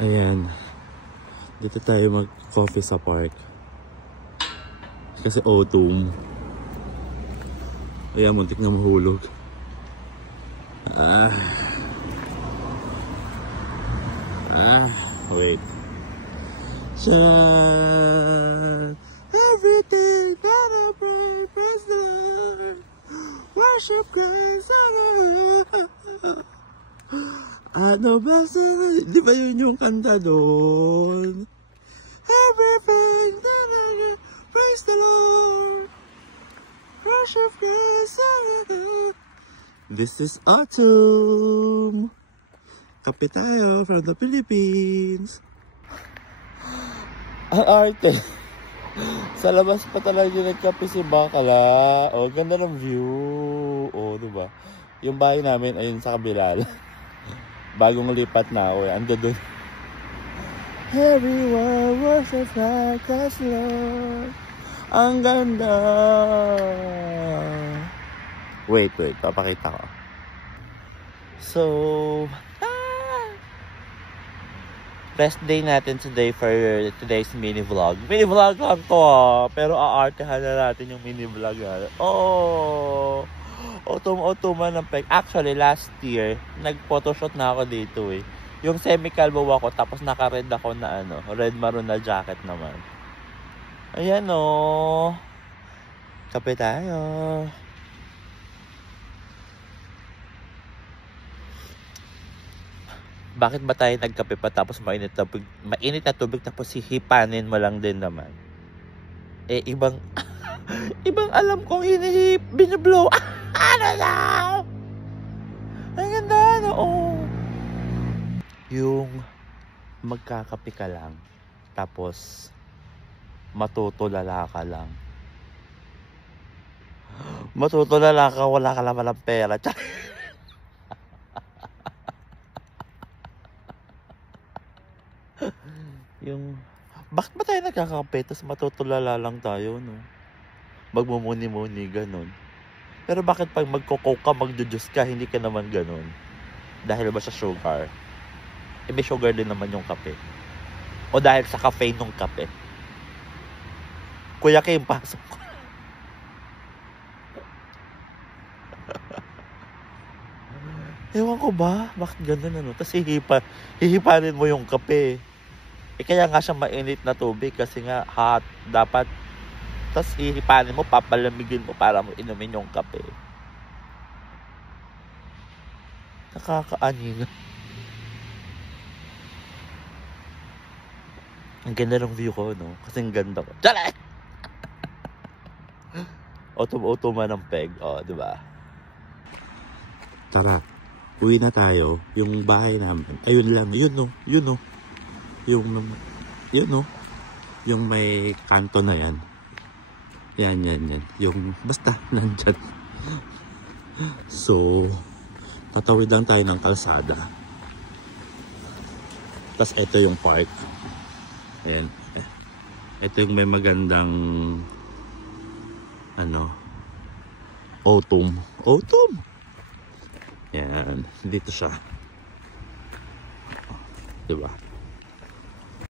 Ayan. Dito tayo mag-coffee sa park. Kasi autumn. Ayan, muntik na mahulog. Wait. Shine. Everything that I pray, praise the Lord. Worship Christ. Ano ba sa... Di ba yun yung kanta doon? Everything that I do, praise the Lord. Worship Christ. This is autumn. Kape tayo from the Philippines. Ang arte. Sa labas pa talaga nagkape si Bakala. Oh, ganda ng view. Oh, diba? Yung bahay namin ayun sa kabila. Bagong lipat na ako. Ando dun. Everyone worship like us, Lord. Ang ganda. Wait. Papakita ko. So, rest day natin today for today's mini vlog. Mini vlog lang to pero aartehan na natin yung mini vlog na. Oh! Autumn ng peg. Actually, last year, nag-photoshoot na ako dito eh. Yung semi-calvo ako, tapos naka-red ako na red maroon na jacket naman. Ayan o. Kape tayo. Bakit ba tayo nagkape pa tapos mainit na tubig tapos hihipanin mo lang din naman? Eh, ibang alam kong hinihip, biniblow. Ano daw? Ang ganda, oh. Yung magkakape ka lang, tapos matutulala ka lang. Matutulala ka, wala ka naman ng pera. Yung, bakit ba tayo nagkakape, tapos matutulala lang tayo, no? Magmumuni-muni, ganun. Pero bakit pag magko-coke ka, magjo-juice ka, hindi ka naman ganun? Dahil ba sa sugar? Eh, may sugar din naman yung kape. O dahil sa caffeine ng kape. Kuya Kim, pasok ko. Ewan ko ba? Bakit ganun, Tapos hihipanin mo yung kape. Eh, kaya nga siya mainit na tubig kasi nga hot. Dapat tapos hihipanin mo, papalamigin mo para mo inumin yung kape. Nakakaanin. Ang ganda ng view ko, no? Kasi ang ganda ko. Tala! Autumn ng peg. Oh, diba? Tara, uwi na tayo. Yung bahay namin. Ayun lang. Yun, no? Yun, no? Yung may kanto na yan. Yan. Yung basta nandyan. So, tatawid lang tayo ng kalsada. Tapos ito yung park. Ayan. Ito yung may magandang autumn. Yan. Dito siya. Diba?